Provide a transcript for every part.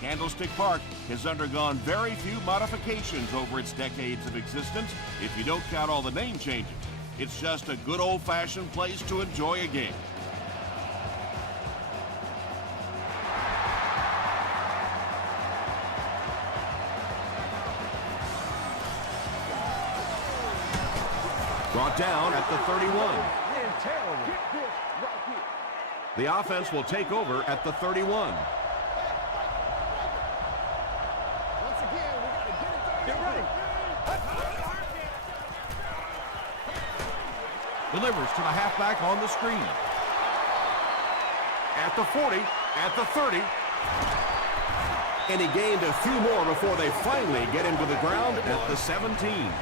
Candlestick Park has undergone very few modifications over its decades of existence, if you don't count all the name changes. It's just a good old-fashioned place to enjoy a game. Brought down at the 31. The offense will take over at the 31. Delivers to the halfback on the screen. At the 40, at the 30. And he gained a few more before they finally get him to the ground at the 17.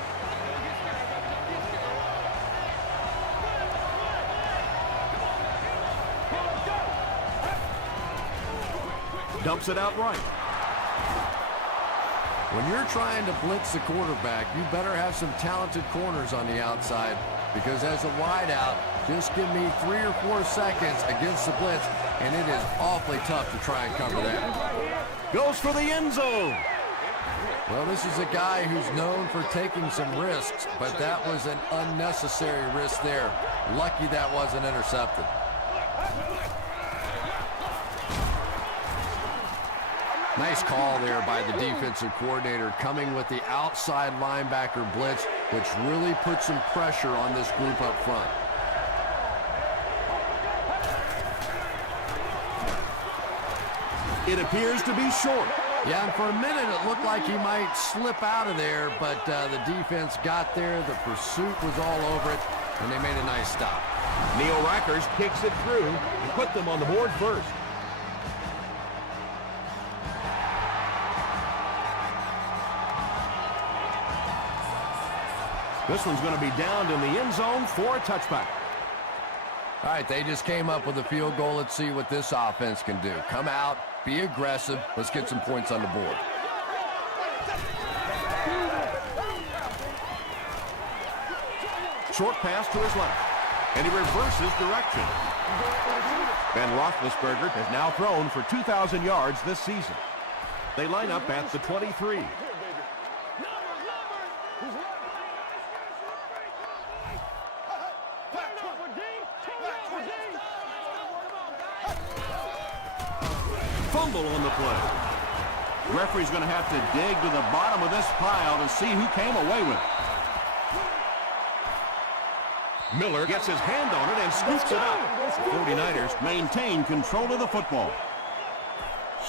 Dumps it out right. When you're trying to blitz the quarterback, you better have some talented corners on the outside, because as a wideout, just give me 3 or 4 seconds against the blitz, and it is awfully tough to try and cover that. Goes for the end zone. Well, this is a guy who's known for taking some risks, but that was an unnecessary risk there. Lucky that wasn't intercepted. Nice call there by the defensive coordinator, coming with the outside linebacker blitz, which really put some pressure on this group up front. It appears to be short. Yeah, and for a minute it looked like he might slip out of there, but the defense got there, the pursuit was all over it, and they made a nice stop. Neil Rackers kicks it through and put them on the board first. This one's going to be downed in the end zone for a touchback. All right, they just came up with a field goal. Let's see what this offense can do. Come out, be aggressive. Let's get some points on the board. Short pass to his left, and he reverses direction. Ben Roethlisberger has now thrown for 2,000 yards this season. They line up at the 23. Fumble on the play. The referee's going to have to dig to the bottom of this pile to see who came away with it. Miller gets his hand on it and scoops it up. The 49ers maintain control of the football.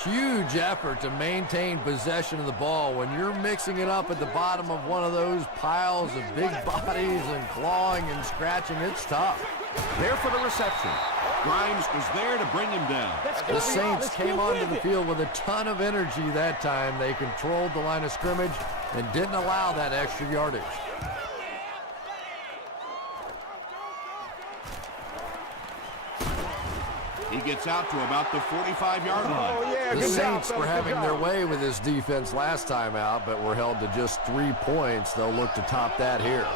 Huge effort to maintain possession of the ball. When you're mixing it up at the bottom of one of those piles of big bodies and clawing and scratching, it's tough. There for the reception. Grimes was there to bring him down. The Saints came onto the field with a ton of energy that time. They controlled the line of scrimmage and didn't allow that extra yardage. He gets out to about the 45-yard line. The Saints were having their way with this defense last time out, but were held to just 3 points. They'll look to top that here.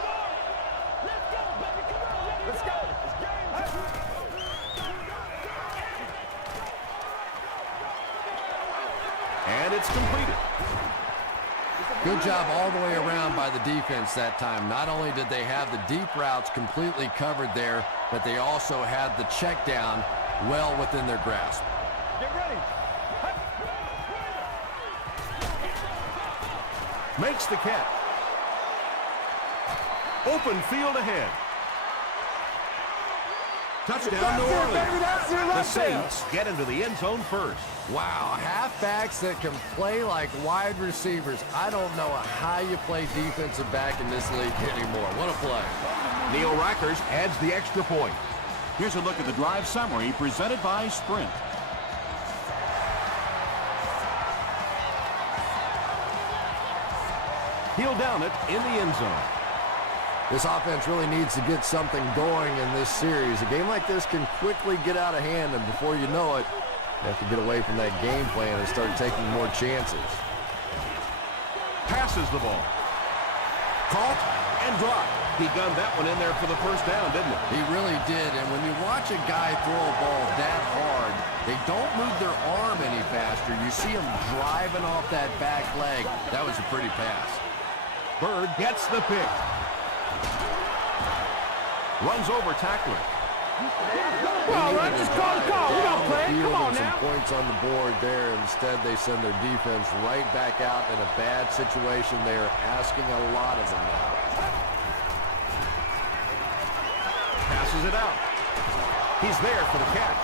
And it's completed. Good job all the way around by the defense that time. Not only did they have the deep routes completely covered there, but they also had the check down well within their grasp. Get ready. Makes the catch. Open field ahead. Touchdown, New Orleans. The Saints get into the end zone first. Wow, halfbacks that can play like wide receivers. I don't know how you play defensive back in this league anymore. What a play. Neil Rackers adds the extra point. Here's a look at the drive summary presented by Sprint. He'll down it in the end zone. This offense really needs to get something going in this series. A game like this can quickly get out of hand, and before you know it, you have to get away from that game plan and start taking more chances. Passes the ball. Caught and dropped. He gunned that one in there for the first down, didn't he? He really did, and when you watch a guy throw a ball that hard, they don't move their arm any faster. You see him driving off that back leg. That was a pretty pass. Bird gets the pick. Runs over tackler. Well, let's just call the call. We don't play. Come on now. Some points on the board there. Instead, they send their defense right back out in a bad situation. They are asking a lot of them now. Passes it out. He's there for the catch.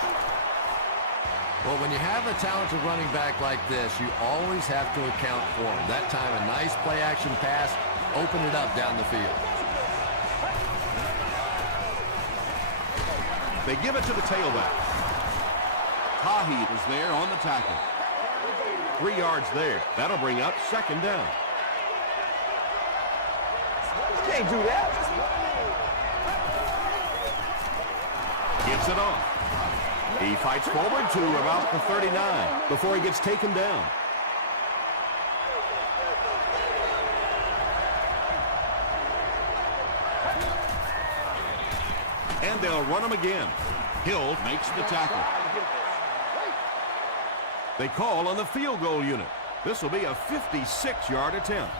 Well, when you have a talented running back like this, you always have to account for him. That time, a nice play-action pass opened it up down the field. They give it to the tailback. Tahi is there on the tackle. 3 yards there. That'll bring up second down. Can't do that. Gives it off. He fights forward to about the 39 before he gets taken down. And they'll run him again. Hill makes the tackle. They call on the field goal unit. This will be a 56-yard attempt.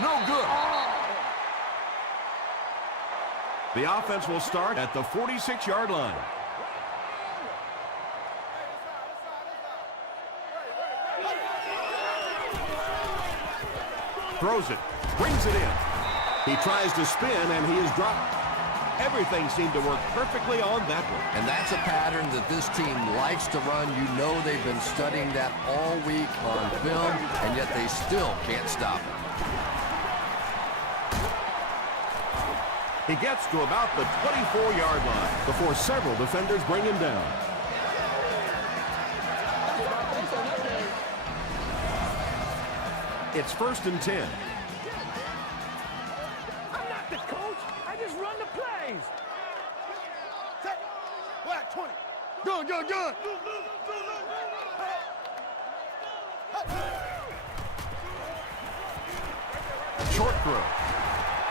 No good. The offense will start at the 46-yard line. Throws it. Brings it in. He tries to spin, and he is dropped. Everything seemed to work perfectly on that one. And that's a pattern that this team likes to run. You know they've been studying that all week on film, and yet they still can't stop it. He gets to about the 24-yard line before several defenders bring him down. It's 1st and 10. I'm not the coach. I just run the plays. Black 20. Good, good, good. Short throw.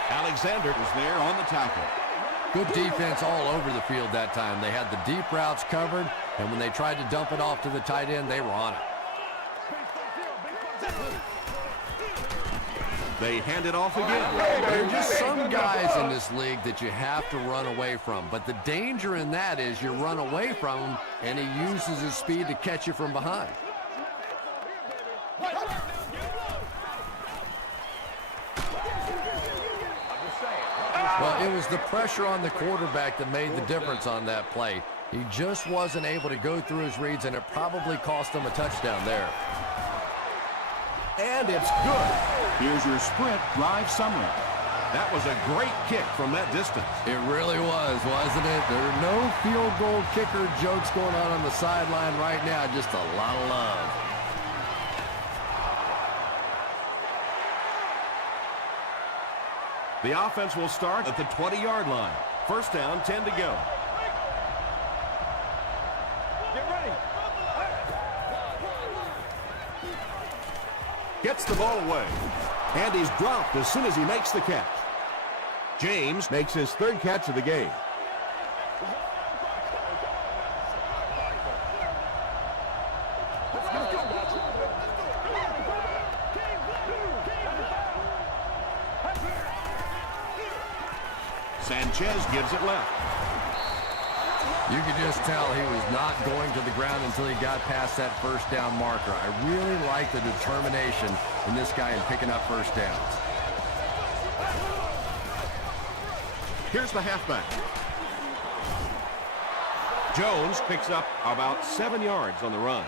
Alexander was there on the tackle. Good defense all over the field that time. They had the deep routes covered, and when they tried to dump it off to the tight end, they were on it. They hand it off again. There are just some guys in this league that you have to run away from, but the danger in that is you run away from him, and he uses his speed to catch you from behind. Well, it was the pressure on the quarterback that made the difference on that play. He just wasn't able to go through his reads, and it probably cost him a touchdown there. And it's good. Here's your sprint drive summary. That was a great kick from that distance. It really was, wasn't it? There are no field goal kicker jokes going on the sideline right now. Just a lot of love. The offense will start at the 20-yard line. First down, 10 to go. Get ready. Gets the ball away. And he's dropped as soon as he makes the catch. James makes his 3rd catch of the game. Sanchez gives it left. You could just tell he was not going to the ground until he got past that first down marker. I really like the determination in this guy in picking up first downs. Here's the halfback. Jones picks up about 7 yards on the run.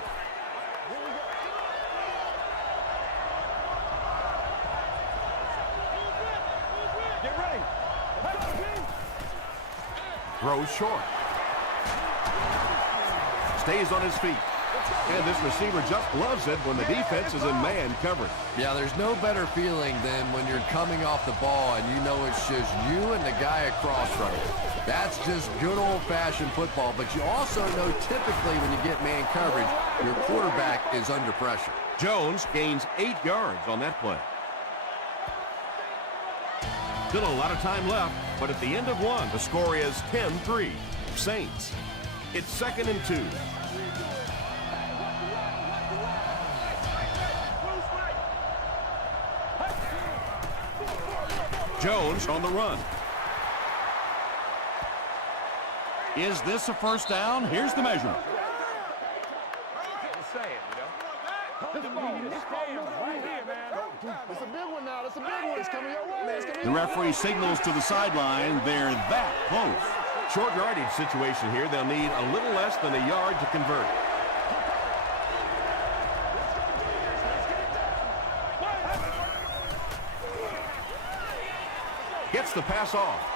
Get ready. Throws short. Stays on his feet. And this receiver just loves it when the defense is in man coverage. Yeah, there's no better feeling than when you're coming off the ball and you know it's just you and the guy across from you. That's just good old-fashioned football, but you also know typically when you get man coverage, your quarterback is under pressure. Jones gains 8 yards on that play. Still a lot of time left, but at the end of one, the score is 10-3. Saints. It's 2nd and 2. Jones on the run. Is this a first down? Here's the measurement. It's a big one now. It's a big one. It's coming your way. It's coming The referee signals to the sideline. They're that close. Short yardage situation here. They'll need a little less than a yard to convert. Gets the pass off.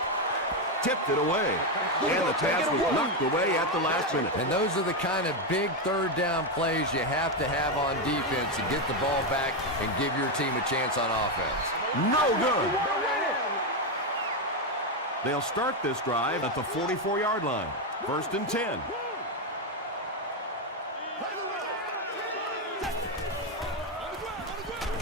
Tipped it away. And the pass was knocked away at the last minute. And those are the kind of big third down plays you have to have on defense to get the ball back and give your team a chance on offense. No good. They'll start this drive at the 44-yard line. 1st and 10.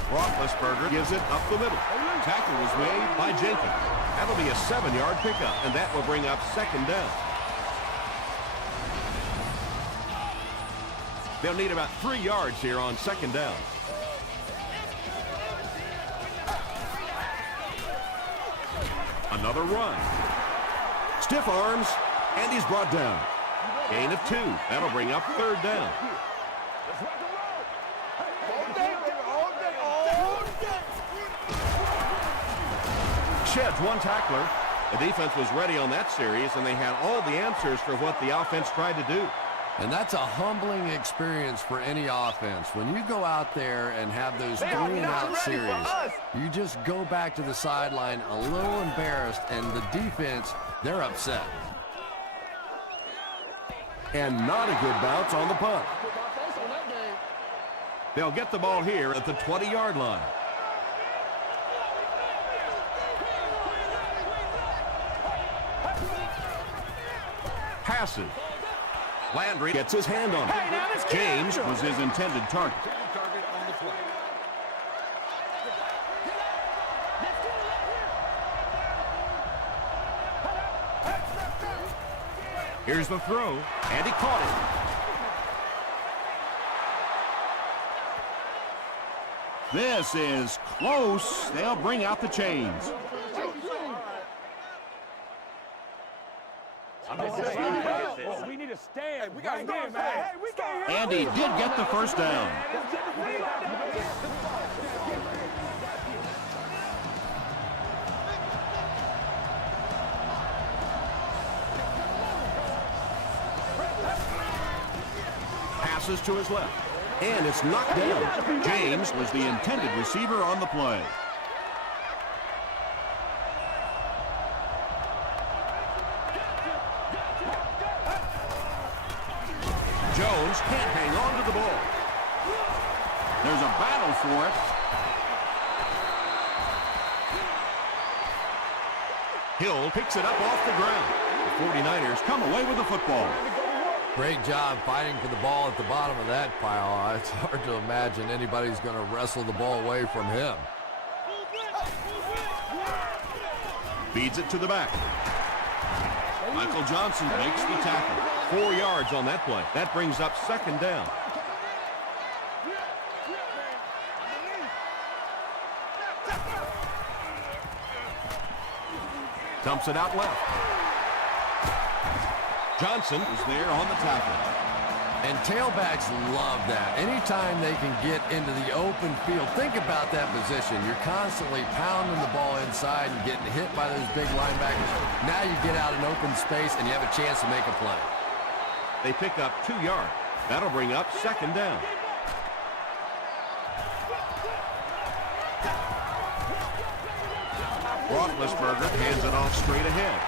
Roethlisberger gives it up the middle. Tackle was made by Jenkins. That'll be a 7-yard pickup, and that will bring up 2nd down. They'll need about 3 yards here on 2nd down. Another run. Stiff arms, and he's brought down. Gain of 2. That'll bring up 3rd down. Sheds one tackler. The defense was ready on that series, and they had all the answers for what the offense tried to do. And that's a humbling experience for any offense. When you go out there and have those 3-and-out series, you just go back to the sideline a little embarrassed, and the defense, they're upset. And not a good bounce on the punt. They'll get the ball here at the 20-yard line. Passes. Landry gets his hand on it. James was his intended target. Here's the throw, and he caught it. This is close. They'll bring out the chains. We need to stand. We got to stand, man. And he did get the first down. Passes to his left. And it's knocked down. James was the intended receiver on the play. Jones can't hang on to the ball. There's a battle for it. Hill picks it up off the ground. The 49ers come away with the football. Great job fighting for the ball at the bottom of that pile. It's hard to imagine anybody's going to wrestle the ball away from him. Feeds it to the back. Michael Johnson makes the tackle. 4 yards on that play. That brings up 2nd down. Dumps it out left. Johnson is there on the tackle. And tailbacks love that. Anytime they can get into the open field, think about that position. You're constantly pounding the ball inside and getting hit by those big linebackers. Now you get out in open space and you have a chance to make a play. They pick up 2 yards. That'll bring up 2nd down. Roethlisberger hands it off straight ahead.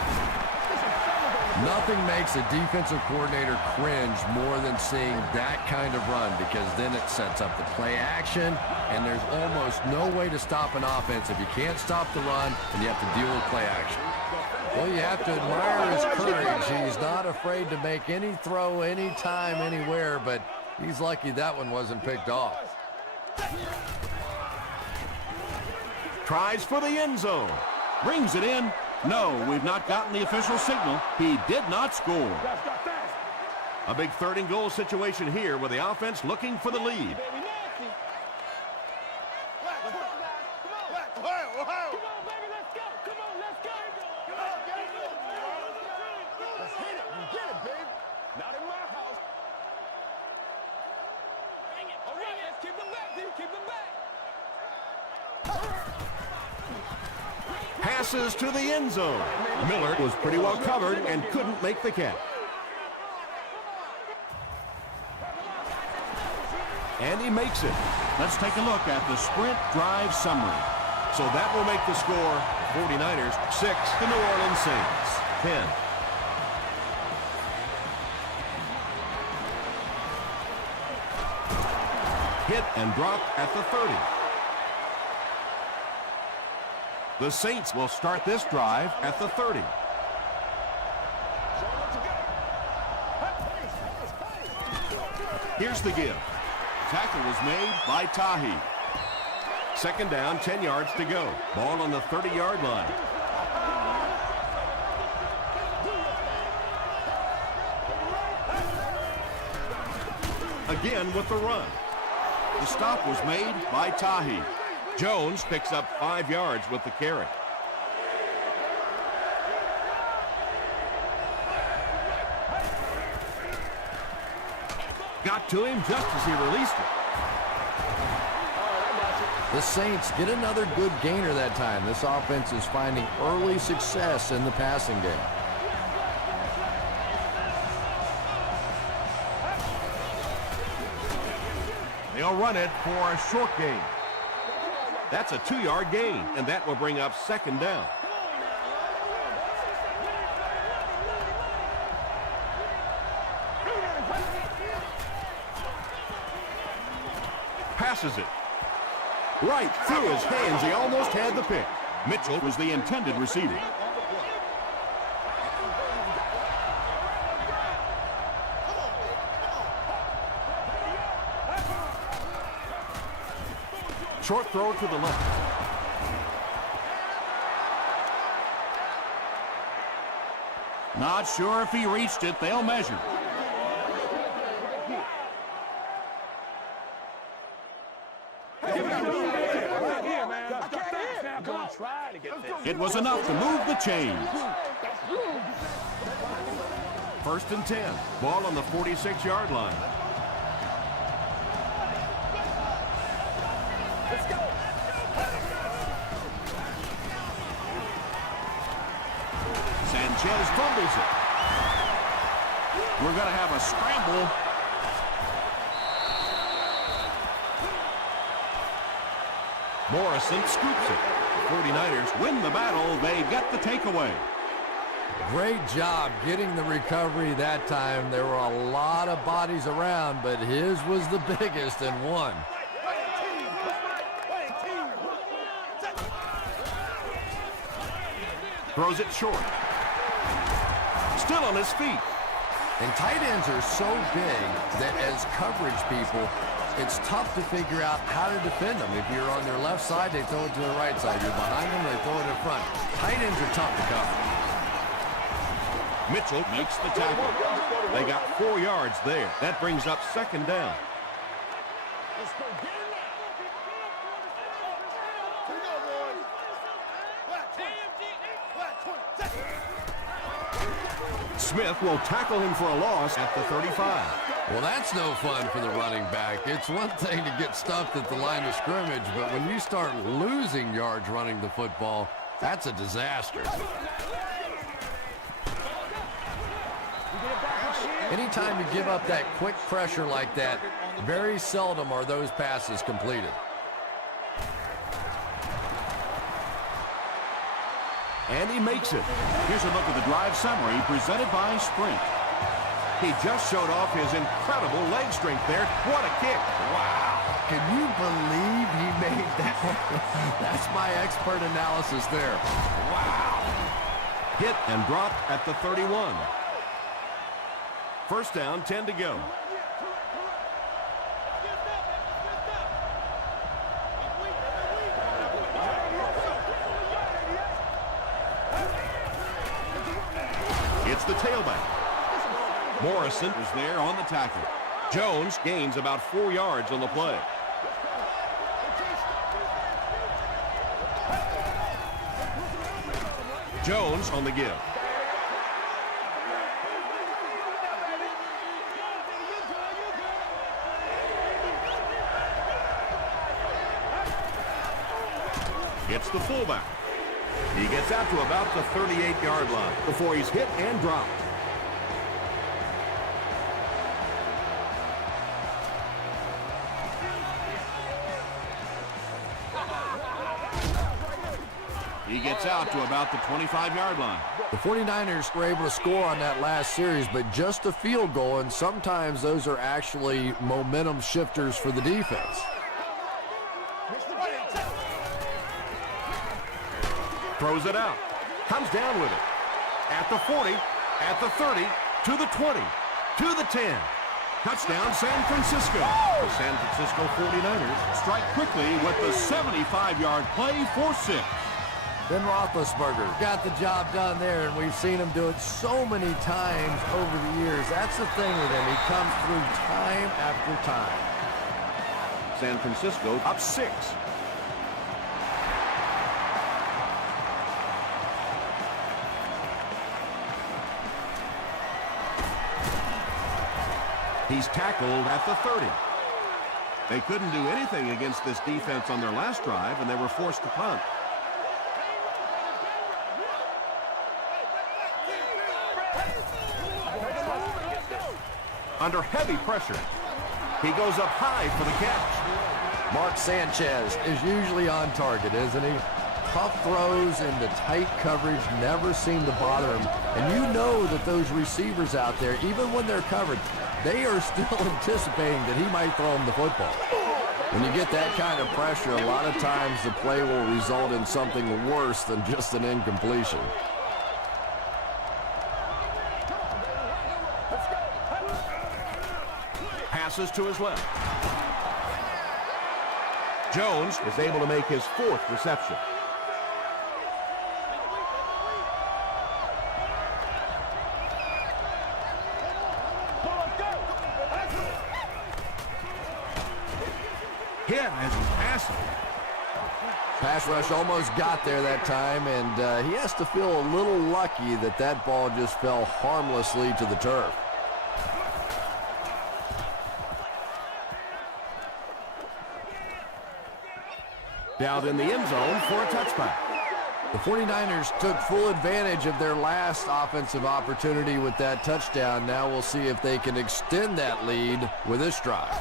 Nothing makes a defensive coordinator cringe more than seeing that kind of run, because then it sets up the play action, and there's almost no way to stop an offense if you can't stop the run and you have to deal with play action. Well, you have to admire his courage. He's not afraid to make any throw, anytime, anywhere, but he's lucky that one wasn't picked off. Tries for the end zone. Brings it in. No, we've not gotten the official signal. He did not score. A big 3rd and goal situation here with the offense looking for the lead. Passes to the end zone. Miller was pretty well covered and couldn't make the catch. And he makes it. Let's take a look at the sprint drive summary. So that will make the score 49ers 6, the New Orleans Saints 10. Hit and drop at the 30. The Saints will start this drive at the 30. Here's the give. Tackle was made by Tahi. 2nd down, 10 yards to go. Ball on the 30-yard line. Again with the run. The stop was made by Tahi. Jones picks up 5 yards with the carry. Got to him just as he released it. The Saints get another good gainer that time. This offense is finding early success in the passing game. They'll run it for a short gain. That's a 2-yard gain, and that will bring up 2nd down. Passes it. Right through his hands. He almost had the pick. Mitchell was the intended receiver. Short throw to the left. Not sure if he reached it. They'll measure. It was enough to move the chains. 1st and 10. Ball on the 46-yard line. Sanchez fumbles it. We're going to have a scramble. Morrison scoops it. The 49ers win the battle. They get the takeaway. Great job getting the recovery that time. There were a lot of bodies around, but his was the biggest and won. Throws it short. Still on his feet. And tight ends are so big that as coverage people, it's tough to figure out how to defend them. If you're on their left side, they throw it to the right side. You're behind them, they throw it in front. Tight ends are tough to cover. Mitchell makes the tackle. They got 4 yards there. That brings up 2nd down. Smith will tackle him for a loss at the 35. Well, that's no fun for the running back. It's one thing to get stuffed at the line of scrimmage, but when you start losing yards running the football, that's a disaster. Anytime you give up that quick pressure like that, very seldom are those passes completed. And he makes it. Here's a look at the drive summary presented by Sprint. He just showed off his incredible leg strength there. What a kick. Wow. Can you believe he made that? That's my expert analysis there. Wow. Hit and drop at the 31. 1st down, 10 to go. It's the tailback. Morrison is there on the tackle. Jones gains about 4 yards on the play. Jones on the give. It's the fullback. He gets out to about the 38-yard line before he's hit and dropped. He gets out to about the 25-yard line. The 49ers were able to score on that last series, but just a field goal, and sometimes those are actually momentum shifters for the defense. Throws it out. Comes down with it. At the 40, at the 30, to the 20, to the 10. Touchdown, San Francisco. The San Francisco 49ers strike quickly with the 75-yard play for 6. Ben Roethlisberger got the job done there, and we've seen him do it so many times over the years. That's the thing with him. He comes through time after time. San Francisco up 6. He's tackled at the 30. They couldn't do anything against this defense on their last drive, and they were forced to punt. Under heavy pressure, he goes up high for the catch. Mark Sanchez is usually on target, isn't he? Tough throws into tight coverage never seem to bother him. And you know that those receivers out there, even when they're covered, they are still anticipating that he might throw him the football. When you get that kind of pressure, a lot of times the play will result in something worse than just an incompletion. Passes to his left. Jones is able to make his 4th reception. Hit as he's passing. Pass rush almost got there that time, and he has to feel a little lucky that that ball just fell harmlessly to the turf. Down in the end zone for a touchback. The 49ers took full advantage of their last offensive opportunity with that touchdown. Now we'll see if they can extend that lead with this drive.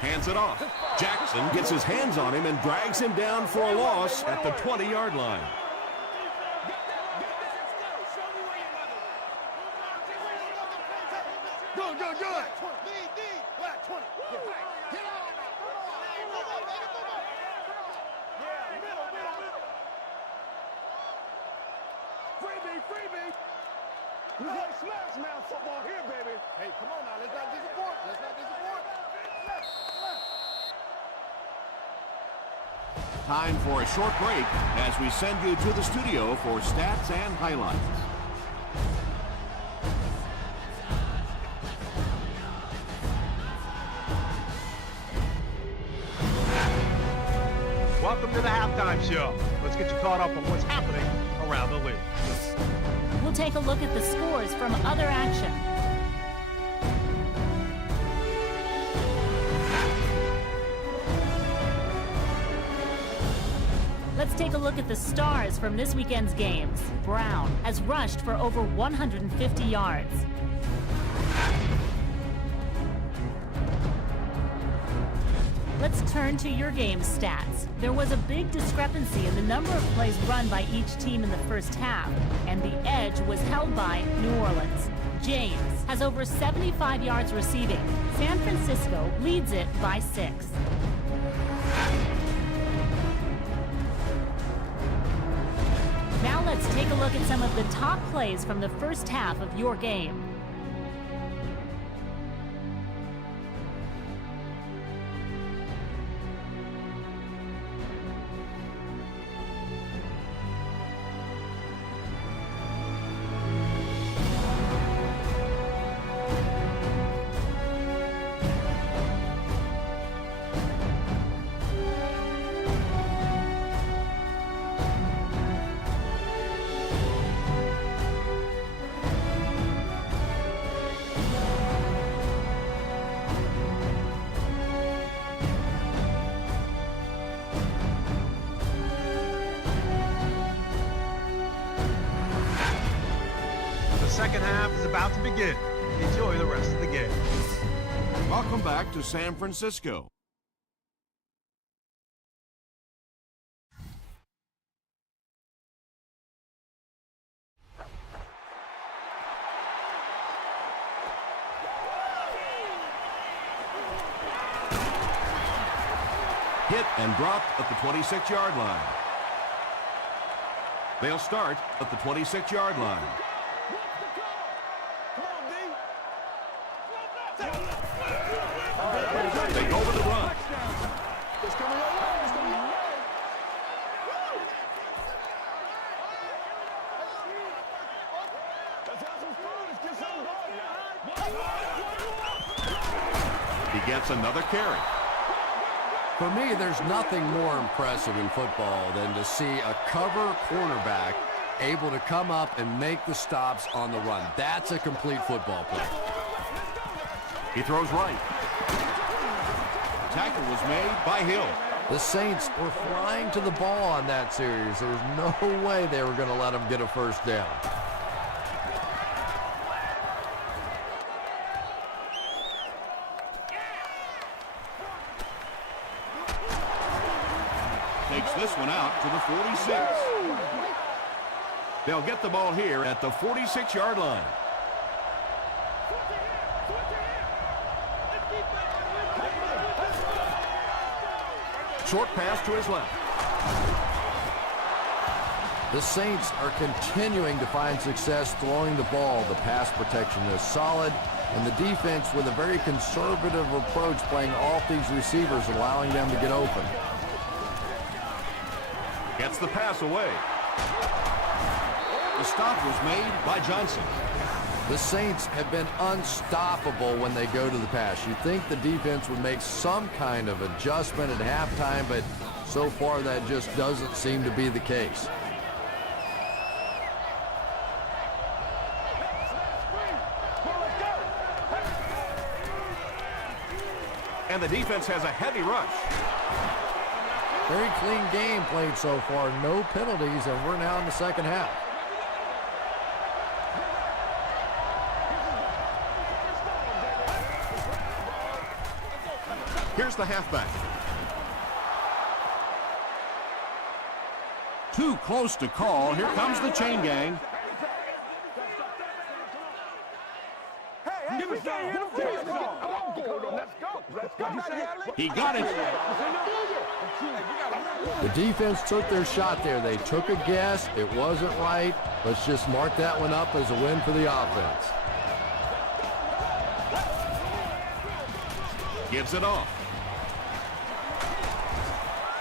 Hands it off. Jackson gets his hands on him and drags him down for a loss at the 20-yard line. Freebie! We play smash mouth football here, baby. Hey, come on now. Let's not disappoint. Let's not disappoint. Time for a short break as we send you to the studio for stats and highlights. Welcome to the halftime show. Let's get you caught up on what's happening around the league. We'll take a look at the scores from other action. Let's take a look at the stars from this weekend's games. Brown has rushed for over 150 yards. Let's turn to your game stats. There was a big discrepancy in the number of plays run by each team in the first half, and the edge was held by New Orleans. James has over 75 yards receiving. San Francisco leads it by 6. Now let's take a look at some of the top plays from the first half of your game. second half is about to begin. Enjoy the rest of the game. Welcome back to San Francisco. Hit and dropped at the 26-yard line. They'll start at the 26-yard line. They go with the run. He gets another carry. For me, there's nothing more impressive in football than to see a cover cornerback able to come up and make the stops on the run. That's a complete football play. He throws right. Tackle was made by Hill. The Saints were flying to the ball on that series. There's no way they were going to let them get a first down. Takes this one out to the 46. They'll get the ball here at the 46-yard line. Short pass to his left. The Saints are continuing to find success throwing the ball. The pass protection is solid, and the defense with a very conservative approach playing off these receivers, allowing them to get open. Gets the pass away. The stop was made by Johnson. The Saints have been unstoppable when they go to the pass. You'd think the defense would make some kind of adjustment at halftime, but so far that just doesn't seem to be the case. And the defense has a heavy rush. Very clean game played so far. No penalties, and we're now in the second half. Here's the halfback. Too close to call. Here comes the chain gang. He got it. The defense took their shot there. They took a guess. It wasn't right. Let's just mark that one up as a win for the offense. Gives it off.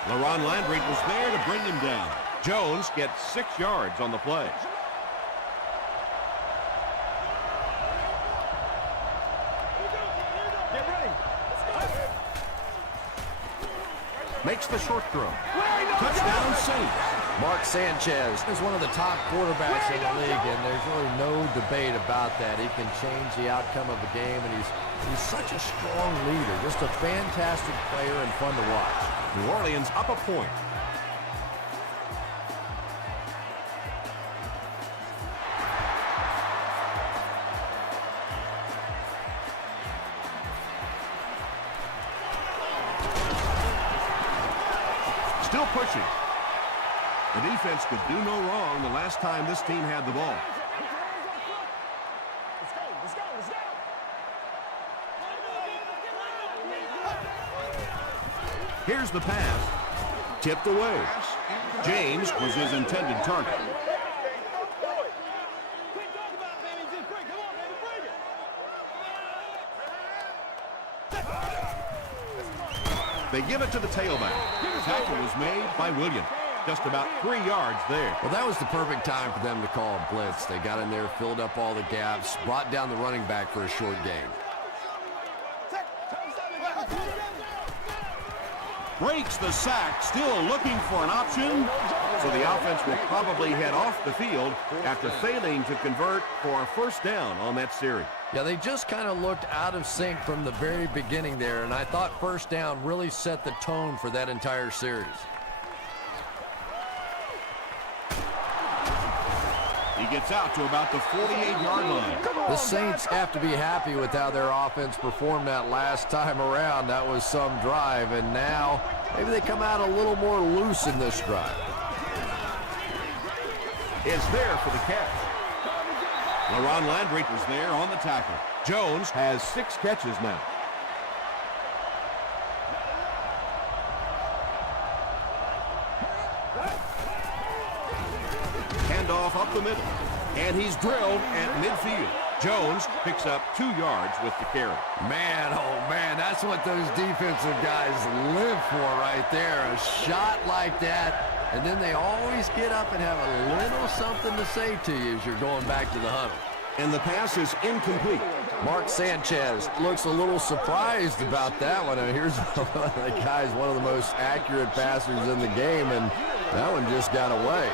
LaRon Landry was there to bring him down. Jones gets 6 yards on the play. Makes the short throw. Touchdown Saints. Mark Sanchez is one of the top quarterbacks in the league, and there's really no debate about that. He can change the outcome of a game, and he's such a strong leader. Just a fantastic player and fun to watch. New Orleans up a point. Still pushing. The defense could do no wrong the last time this team had the ball. Here's the pass. Tipped away. James was his intended target. They give it to the tailback. Tackle was made by Williams. Just about 3 yards there. Well, that was the perfect time for them to call a blitz. They got in there, filled up all the gaps, brought down the running back for a short gain. Breaks the sack, still looking for an option. So the offense will probably head off the field after failing to convert for a first down on that series. Yeah, they just kind of looked out of sync from the very beginning there, and I thought first down really set the tone for that entire series. He gets out to about the 48-yard line. The Saints have to be happy with how their offense performed that last time around. That was some drive, and now maybe they come out a little more loose in this drive. Is there for the catch. LaRon Landry was there on the tackle. Jones has 6 catches now. Handoff up the middle, and he's drilled at midfield. Jones picks up 2 yards with the carry. Man, oh man, that's what those defensive guys live for right there. A shot like that, and then they always get up and have a little something to say to you as you're going back to the huddle. And the pass is incomplete. Mark Sanchez looks a little surprised about that one. And here's one of the guys, one of the most accurate passers in the game, and that one just got away.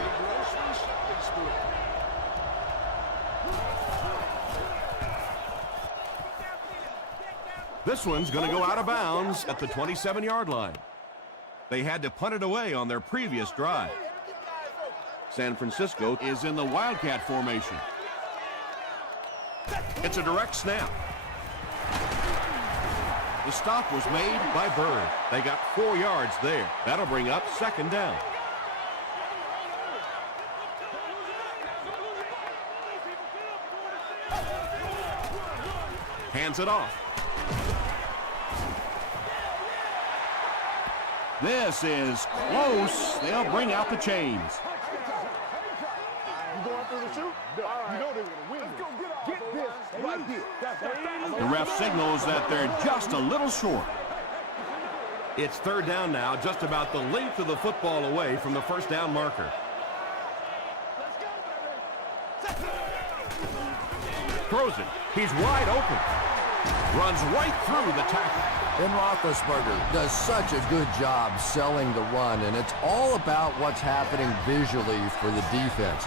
This one's going to go out of bounds at the 27-yard line. They had to punt it away on their previous drive. San Francisco is in the Wildcat formation. It's a direct snap. The stop was made by Bird. They got 4 yards there. That'll bring up 2nd down. Hands it off. This is close. They'll bring out the chains. You going through the shoot? You know they're going to win. Get this right here. The ref signals that they're just a little short. It's 3rd down now, just about the length of the football away from the 1st down marker. Throws it. He's wide open. Runs right through the tackle. Ben Roethlisberger does such a good job selling the run, and it's all about what's happening visually for the defense.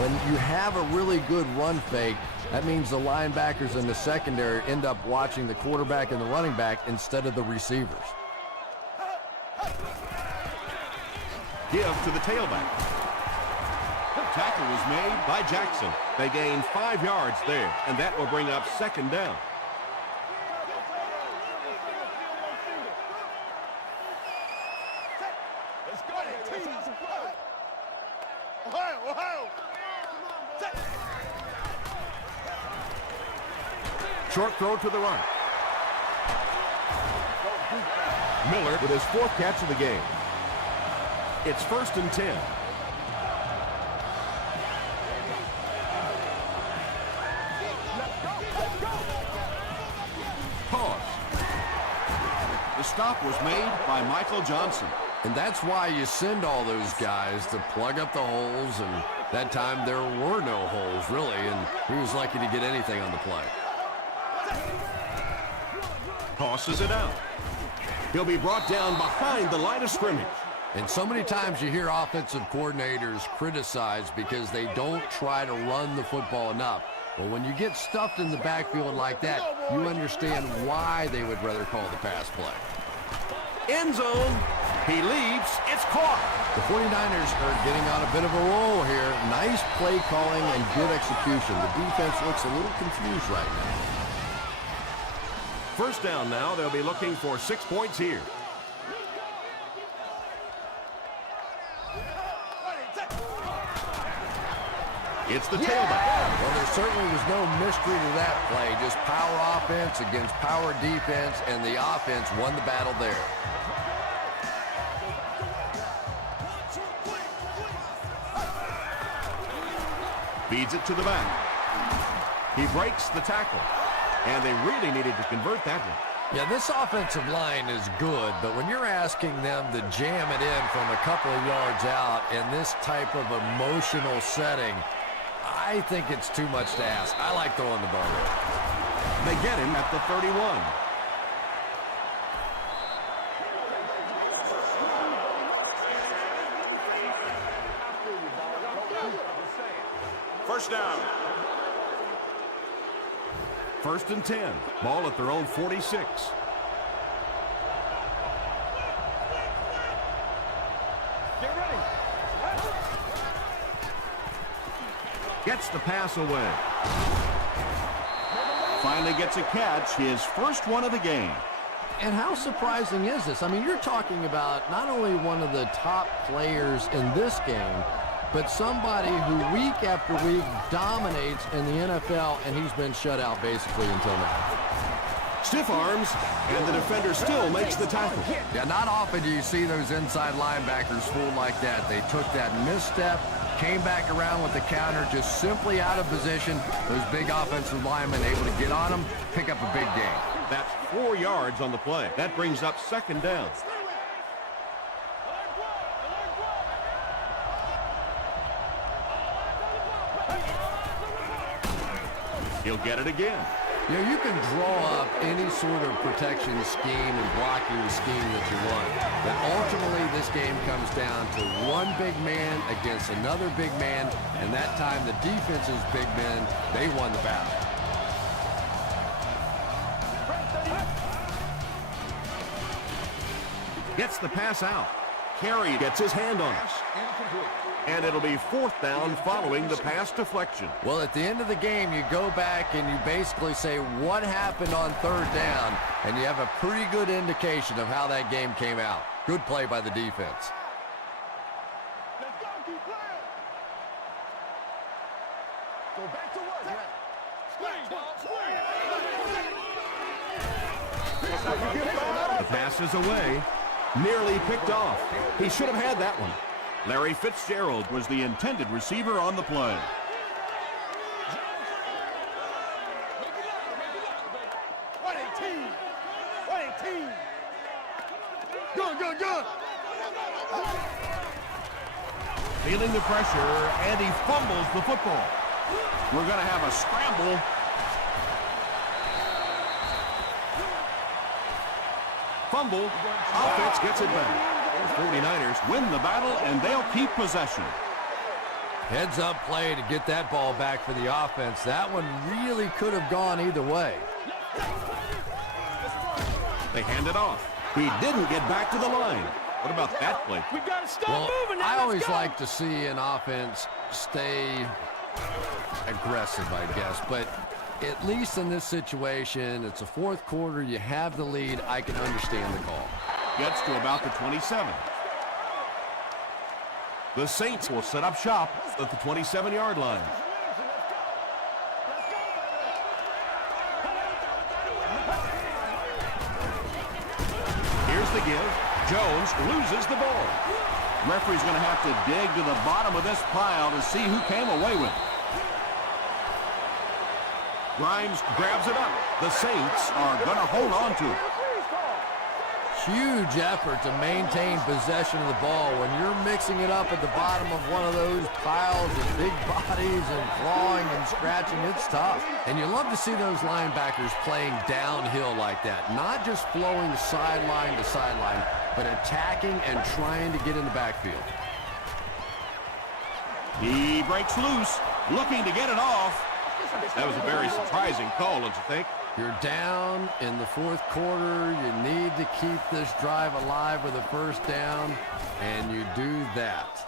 When you have a really good run fake, that means the linebackers in the secondary end up watching the quarterback and the running back instead of the receivers. Give to the tailback. The tackle was made by Jackson. They gain 5 yards there, and that will bring up 2nd down. Short throw to the right. Miller with his 4th catch of the game. It's 1st and 10. Pause. The stop was made by Michael Johnson. And that's why you send all those guys to plug up the holes, and that time there were no holes, really, and he was lucky to get anything on the play. Tosses it out. He'll be brought down behind the line of scrimmage. And so many times you hear offensive coordinators criticized because they don't try to run the football enough. But when you get stuffed in the backfield like that, you understand why they would rather call the pass play. End zone. He leaps. It's caught. The 49ers are getting on a bit of a roll here. Nice play calling and good execution. The defense looks a little confused right now. 1st down now. They'll be looking for 6 points here. It's the tailback. Well, there certainly was no mystery to that play. Just power offense against power defense, and the offense won the battle there. Feeds it to the back. He breaks the tackle. And they really needed to convert that one. Yeah, this offensive line is good, but when you're asking them to jam it in from a couple of yards out in this type of emotional setting, I think it's too much to ask. I like throwing the ball. They get him at the 31. First down. 1st and 10. Ball at their own 46. Gets the pass away. Finally gets a catch, his first one of the game. And how surprising is this? I mean, you're talking about not only one of the top players in this game, but somebody who week after week dominates in the NFL, and he's been shut out basically until now. Stiff arms, and the defender still makes the tackle. Yeah, not often do you see those inside linebackers fooled like that. They took that misstep, came back around with the counter, just simply out of position. Those big offensive linemen able to get on them, pick up a big gain. That's 4 yards on the play. That brings up second down. He'll get it again. You know, you can draw up any sort of protection scheme and blocking scheme that you want. But ultimately, this game comes down to one big man against another big man, and that time the defense's big men, they won the battle. Gets the pass out. Carey gets his hand on it. And it'll be 4th down following the pass deflection. Well, at the end of the game, you go back and you basically say what happened on 3rd down, and you have a pretty good indication of how that game came out. Good play by the defense. Let's go, keep playing. Go back to work, man. The pass is away. Nearly picked off. He should have had that one. Larry Fitzgerald was the intended receiver on the play. Good. Feeling the pressure, and he fumbles the football. We're going to have a scramble. Fumble. Offense gets it back. The 49ers win the battle, and they'll keep possession. Heads up play to get that ball back for the offense. That one really could have gone either way. They hand it off. He didn't get back to the line. What about that play? We got to stop Well, moving now. I always Let's go. like to see an offense stay aggressive, I guess. But at least in this situation, it's a 4th quarter. You have the lead. I can understand the call. Gets to about the 27. The Saints will set up shop at the 27-yard line. Here's the give. Jones loses the ball. Referee's going to have to dig to the bottom of this pile to see who came away with it. Grimes grabs it up. The Saints are going to hold on to it. Huge effort to maintain possession of the ball. When you're mixing it up at the bottom of one of those piles of big bodies and clawing and scratching, it's tough. And you love to see those linebackers playing downhill like that. Not just flowing sideline to sideline, but attacking and trying to get in the backfield. He breaks loose, looking to get it off. That was a very surprising call, don't you think? You're down in the 4th quarter. You need to keep this drive alive with a 1st down, and you do that.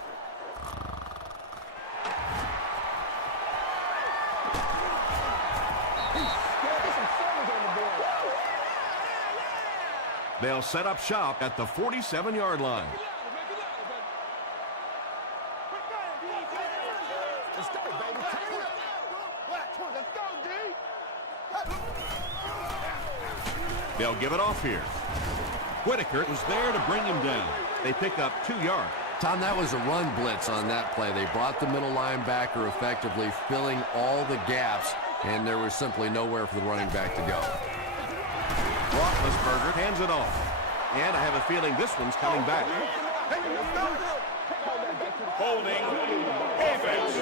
They'll set up shop at the 47-yard line. Let's go, baby. Let's go, D. They'll give it off here. Whitaker was there to bring him down. They pick up 2 yards. Tom, that was a run blitz on that play. They brought the middle linebacker effectively, filling all the gaps, and there was simply nowhere for the running back to go. Roethlisberger hands it off. And I have a feeling this one's coming back. Holding. Defense.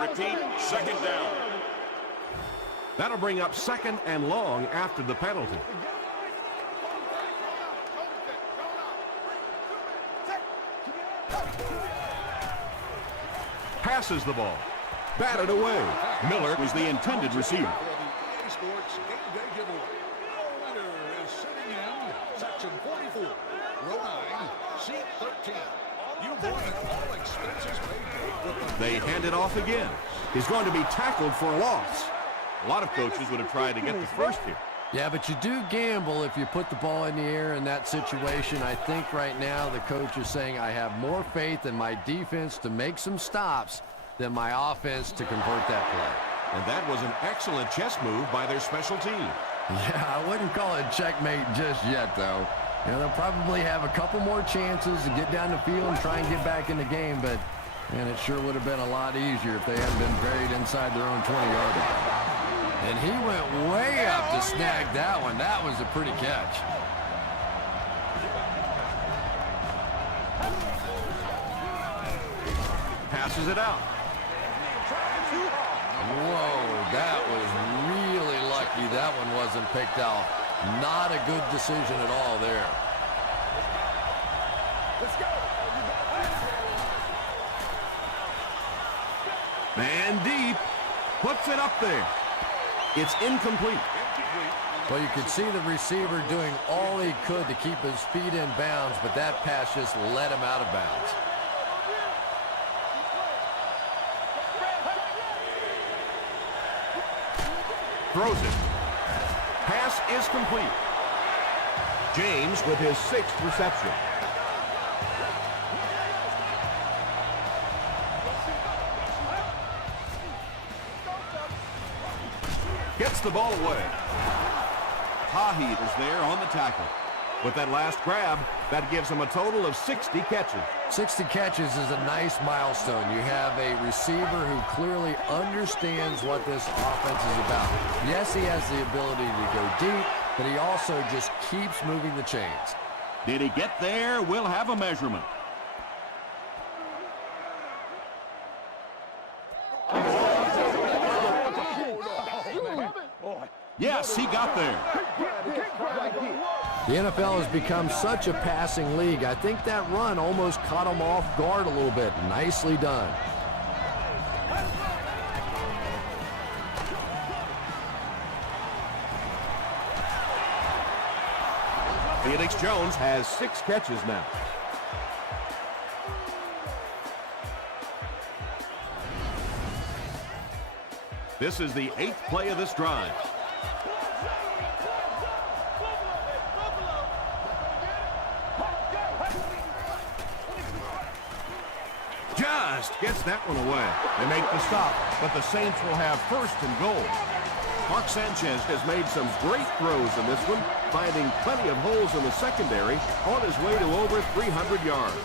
Repeat. 2nd down. That'll bring up 2nd and long after the penalty. Passes the ball. Batted away. Miller was the intended receiver. Sports Game Day Giveaway. Our winner is sitting in section 44, row 9, seat 13. You wanted all expenses paid for. They hand it off again. He's going to be tackled for a loss. A lot of coaches would have tried to get the first here. Yeah, but you do gamble if you put the ball in the air in that situation. I think right now the coach is saying I have more faith in my defense to make some stops than my offense to convert that play. And that was an excellent chess move by their special team. Yeah, I wouldn't call it checkmate just yet, though. You know, they'll probably have a couple more chances to get down the field and try and get back in the game, but, man, it sure would have been a lot easier if they hadn't been buried inside their own 20-yard line. And he went way up to snag that one. That was a pretty catch. Passes it out. Whoa, that was really lucky that one wasn't picked off. Not a good decision at all there. Let's go. Man deep. Puts it up there. It's incomplete. Well, you could see the receiver doing all he could to keep his feet in bounds, but that pass just let him out of bounds. Throws it. Pass is complete. James with his 6th reception. Gets the ball away. Tahi is there on the tackle. With that last grab, that gives him a total of 60 catches. 60 catches is a nice milestone. You have a receiver who clearly understands what this offense is about. Yes, he has the ability to go deep, but he also just keeps moving the chains. Did he get there? We'll have a measurement. Yes, he got there. The NFL has become such a passing league. I think that run almost caught him off guard a little bit. Nicely done. Felix Jones has 6 catches now. This is the 8th play of this drive. Just gets that one away. They make the stop, but the Saints will have 1st and goal. Mark Sanchez has made some great throws in this one, finding plenty of holes in the secondary on his way to over 300 yards.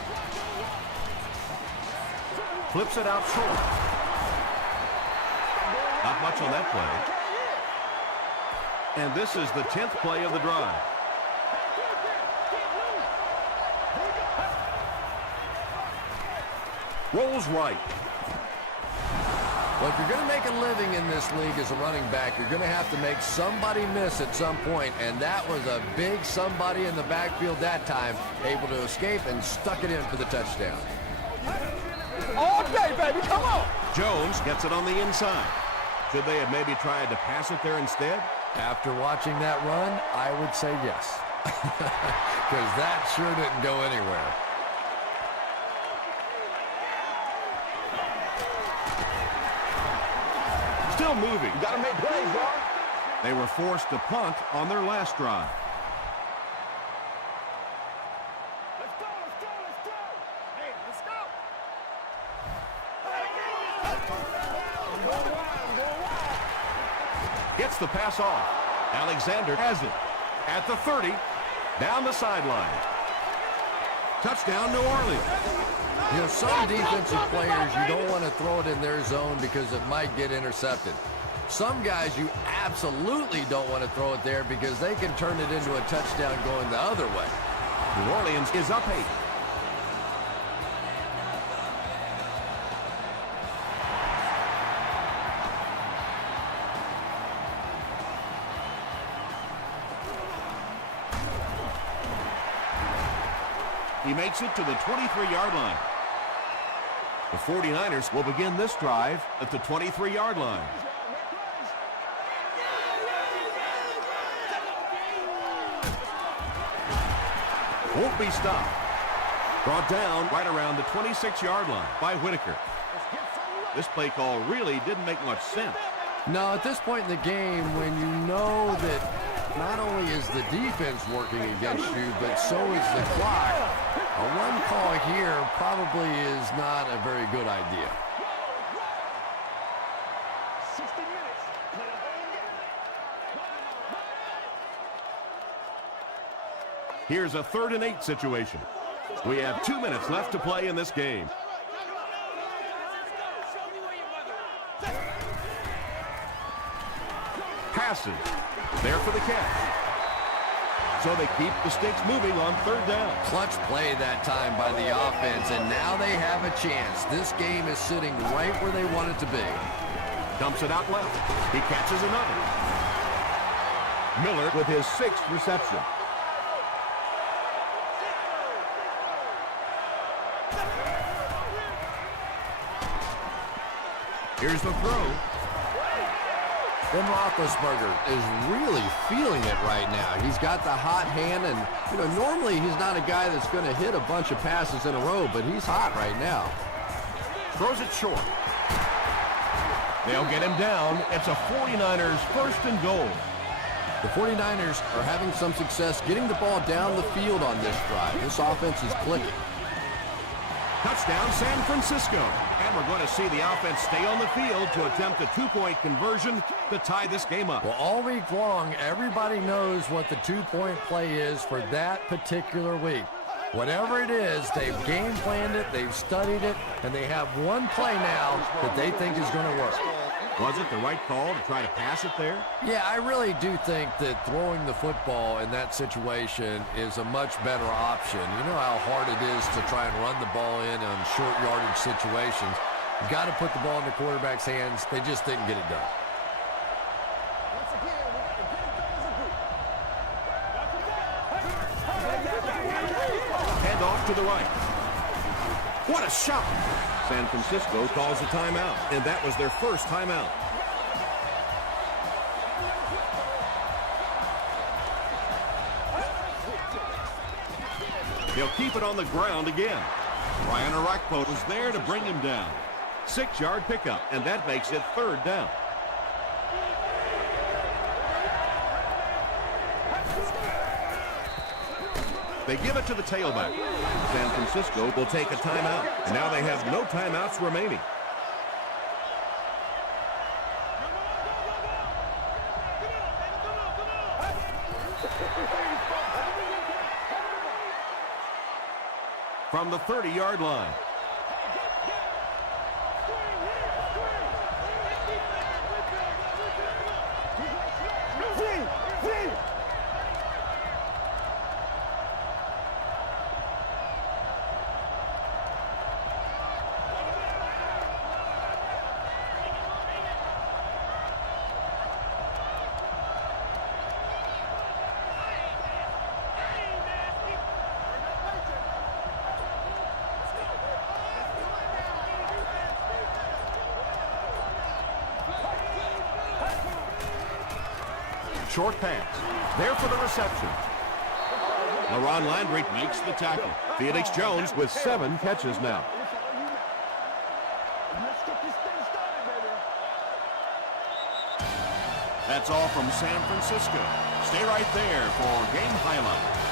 Flips it out short. Not much on that play. And this is the 10th play of the drive. Rolls right. Well, if you're going to make a living in this league as a running back, you're going to have to make somebody miss at some point, and that was a big somebody in the backfield that time, able to escape and stuck it in for the touchdown. All day, baby, come on. Jones gets it on the inside. Should they have maybe tried to pass it there instead? After watching that run, I would say yes, because that sure didn't go anywhere. Still moving. You gotta make plays, y'all. They were forced to punt on their last drive. Let's go, let's go, let's go. Hey, let's go. Gets the pass off. Alexander has it. At the 30, down the sideline. Touchdown, New Orleans. You know, some defensive players, you don't want to throw it in their zone because it might get intercepted. Some guys, you absolutely don't want to throw it there because they can turn it into a touchdown going the other way. New Orleans is up 8. He makes it to the 23-yard line. The 49ers will begin this drive at the 23-yard line. Won't be stopped. Brought down right around the 26-yard line by Whitaker. This play call really didn't make much sense. No, at this point in the game, when you know that not only is the defense working against you, but so is the clock, a run call here probably is not a very good idea. 60 minutes. Play a whole game. Here's a 3rd and 8 situation. We have 2 minutes left to play in this game. Passes. There for the catch. So they keep the sticks moving on 3rd down. Clutch play that time by the offense, and now they have a chance. This game is sitting right where they want it to be. Dumps it out left. He catches another. Miller with his 6th reception. Here's the throw. Ben Roethlisberger is really feeling it right now. He's got the hot hand, and normally he's not a guy that's going to hit a bunch of passes in a row, but he's hot right now. Throws it short. They'll get him down. It's a 49ers 1st and goal. The 49ers are having some success getting the ball down the field on this drive. This offense is clicking. Touchdown, San Francisco. And we're going to see the offense stay on the field to attempt a 2-point conversion to tie this game up. Well, all week long, everybody knows what the 2-point play is for that particular week. Whatever it is, they've game planned it, they've studied it, and they have one play now that they think is going to work. Was it the right call to try to pass it there? Yeah, I really do think that throwing the football in that situation is a much better option. You know how hard it is to try and run the ball in on short yardage situations. You've got to put the ball in the quarterback's hands. They just didn't get it done. Once again, we got to get it done as a group. Hand off to the right. What a shot! San Francisco calls a timeout, and that was their first timeout. He'll keep it on the ground again. Brian Arakpo was there to bring him down. 6-yard pickup, and that makes it 3rd down. They give it to the tailback. San Francisco will take a timeout, and now they have no timeouts remaining. From the 30-yard line. Short pass. There for the reception. LaRon Landry makes the tackle. Felix Jones with 7 catches now. Let's get this thing started, baby. That's all from San Francisco. Stay right there for game highlights.